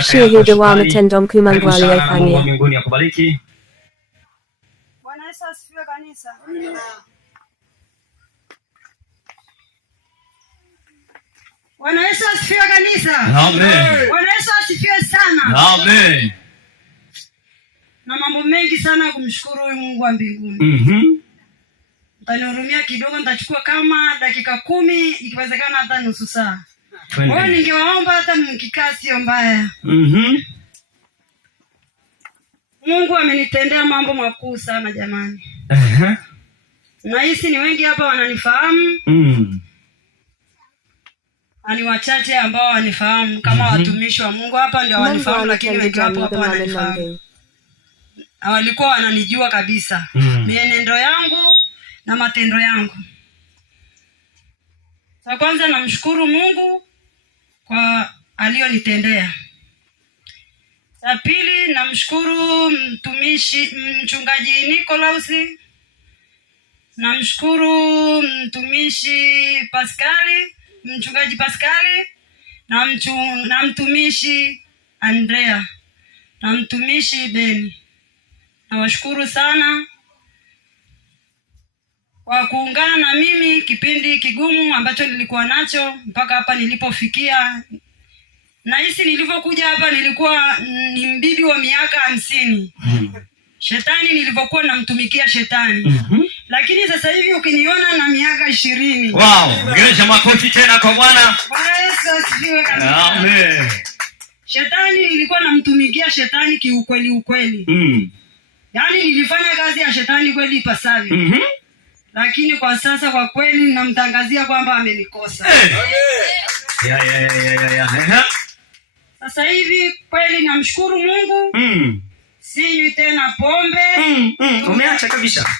Hudawa matendom kumangwali afanya. Mbinguni akubariki. Bwana Yesu asifiwe kanisa. Bwana Yesu asifiwe kanisa. Amen. Bwana Yesu asifiwe sana. Amen. Na mambo mengi sana kumshukuru huyu Mungu wa mbinguni. Mtanihurumia kidogo, nitachukua kama dakika 10 ikiwezekana hata nusu saa. Kwa hiyo ningewaomba hata mkikaa sio mbaya. Mungu amenitendea mambo makuu sana jamani. Na hisi ni wengi hapa wananifahamu. Ani wachache ambao wanifahamu kama watumishi wa Mungu hapa ndio wanifahamu, lakini wengi hapa wananifahamu. Walikuwa wananijua kabisa. Mienendo yangu na matendo yangu. Kwa kwanza namshukuru Mungu kwa alionitendea. La pili namshukuru mchungaji Nicholas. Namshukuru mtumishi Pascali, mchungaji Pascali na mtumishi Andrea na mtumishi Beni. Nawashukuru sana kwa kuungana na mimi kipindi kigumu ambacho nilikuwa nacho mpaka hapa nilipofikia. Na hisi nilipokuja hapa nilikuwa ni mbibi wa miaka 50. Shetani nilipokuwa namtumikia shetani. Lakini sasa hivi ukiniona na miaka 20. Wow, ngeresha makofi tena kwa Bwana. Bwana Yesu asifiwe kabisa. Amen. Shetani nilikuwa namtumikia shetani kiukweli. Yaani nilifanya kazi ya shetani kweli ipasavyo. Lakini kwa sasa kwa kweli namtangazia kwamba amenikosa. Sasa hivi kweli namshukuru Mungu. Sinywi tena pombe. Umeacha kabisa.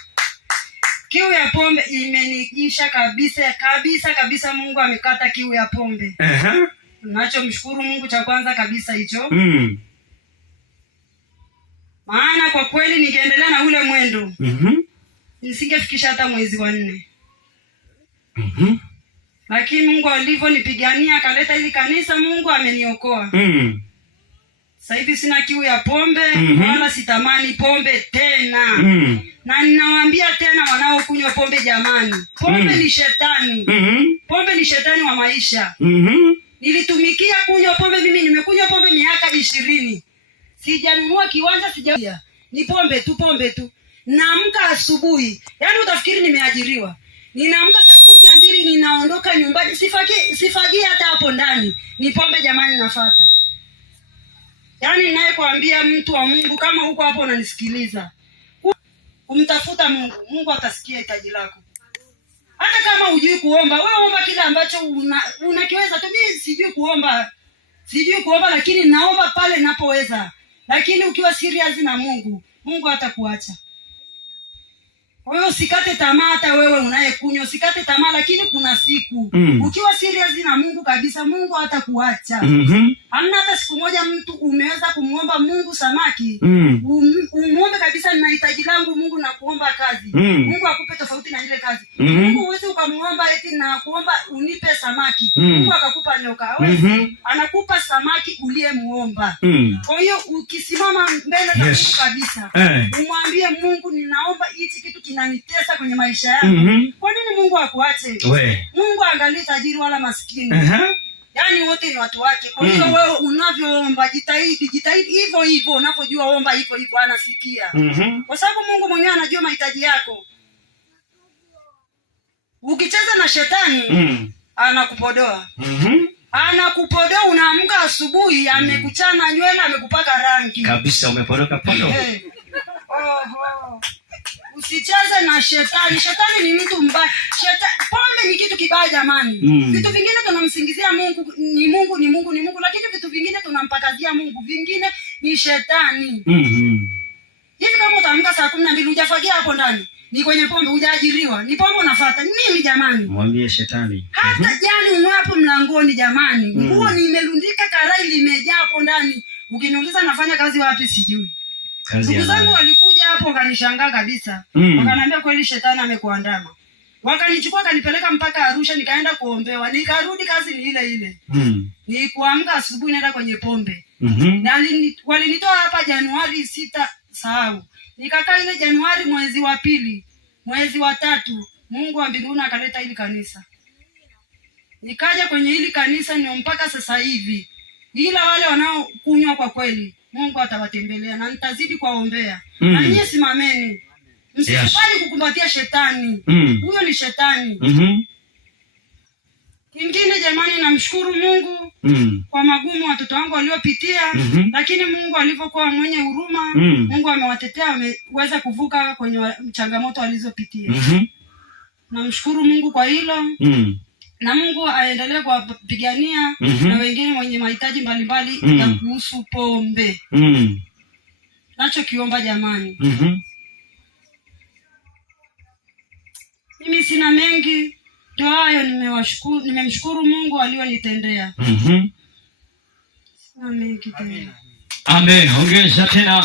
Kiu ya pombe imeniisha kabisa. Mungu amekata kiu ya pombe. Ninachomshukuru Mungu cha kwanza kabisa hicho. Maana kwa kweli ningeendelea na ule mwendo. Nisingefikisha hata mwezi wa 4. Lakini Mungu alivyonipigania akaleta hili kanisa, Mungu ameniokoa. Sasa hivi sina kiu ya pombe, wala sitamani pombe tena. Na ninawaambia tena wanaokunywa pombe jamani, pombe ni shetani. Pombe ni shetani wa maisha. Nilitumikia kunywa pombe, mimi nimekunywa pombe miaka 20. Sijanunua kiwanja, ni pombe tu. Naamka asubuhi, yaani utafikiri nimeajiriwa. Ninaamka saa 12 ninaondoka nyumbani, sifagi hata hapo ndani. Ni pombe jamani nafuata. Yaani naye kuambia mtu wa Mungu kama huko hapo unanisikiliza. Kumtafuta Mungu, Mungu atasikia hitaji lako. Hata kama hujui kuomba, wewe omba kile ambacho unakiweza tu. Mimi sijui kuomba lakini naomba pale ninapoweza. Lakini ukiwa serious na Mungu, Mungu hatakuacha. Kwa hiyo usikate tamaa, hata wewe unayekunywa usikate tamaa, lakini kuna siku ukiwa serious na Mungu kabisa, Mungu hatakuacha. Hamna hata siku moja mtu umeweza kumuomba Mungu samaki, umuombe kabisa ninahitaji langu Mungu na kuomba kazi. Mungu akupe tofauti na ile kazi. Mungu huwezi ukamuomba eti na kuomba unipe samaki. Mungu akakupa nyoka. Hawezi. Anakupa samaki uliyemuomba. Kwa hiyo ukisimama mbele za Mungu kabisa, umwambie Mungu, ninaomba hichi kitu kinanitesa kwenye maisha yangu. Kwa nini Mungu akuache? Mungu angalie tajiri wala maskini. Yaani wote ni watu wake. Kwa hiyo wewe unavyoomba jitahidi hivyo unapojua omba hivyo anasikia. Kwa sababu Mungu mwenyewe anajua mahitaji yako. Ukicheza na shetani anakupodoa. Anakupodoa, unaamka asubuhi amekuchana nywele, amekupaka rangi. Kabisa umepodoka podo. Usicheze na shetani. Shetani ni mtu mbaya. Pombe ni kitu kibaya jamani. Vitu vingine tunamsingizia Mungu, ni Mungu, lakini vitu vingine tunampakazia Mungu, vingine ni shetani. Hivi kama utaamka saa 12 hujafagia hapo ndani, ni kwenye pombe, hujaajiriwa, ni pombe unafuata. Nini jamani? Mwambie shetani. Hata jani unapo mlangoni jamani. Nguo nimelundika, karai limejaa hapo ndani. Ukiniuliza nafanya kazi wapi sijui. Ndugu zangu walikuja hapo wakanishangaa kabisa. Wakaniambia kweli shetani amekuandama. Wakanichukua kanipeleka mpaka Arusha, nikaenda kuombewa. Nikarudi kazi ni ile. Ni kuamka asubuhi naenda kwenye pombe. Na walinitoa hapa Januari 6, sahau. Nikakaa ile Januari mwezi wa 2, mwezi wa 3, Mungu wa mbinguni akaleta hili kanisa. Nikaja kwenye hili kanisa ni mpaka sasa hivi. Ila wale wanaokunywa kwa kweli, Mungu atawatembelea na nitazidi kuwaombea. Na nyinyi simameni. Msikubali kukumbatia shetani. Huyo ni shetani. Kingine jamani, namshukuru Mungu kwa magumu watoto wangu waliopitia, lakini Mungu alivyokuwa mwenye huruma, Mungu amewatetea, wameweza kuvuka kwenye changamoto walizopitia. Namshukuru Mungu kwa hilo. Na Mungu aendelee kuwapigania na wengine wenye mahitaji mbalimbali ya kuhusu pombe. Nacho kiomba jamani. Mimi sina mengi. Ndio hayo nimemshukuru Mungu alionitendea. Sina mengi tena. Amen. Ongeza tena.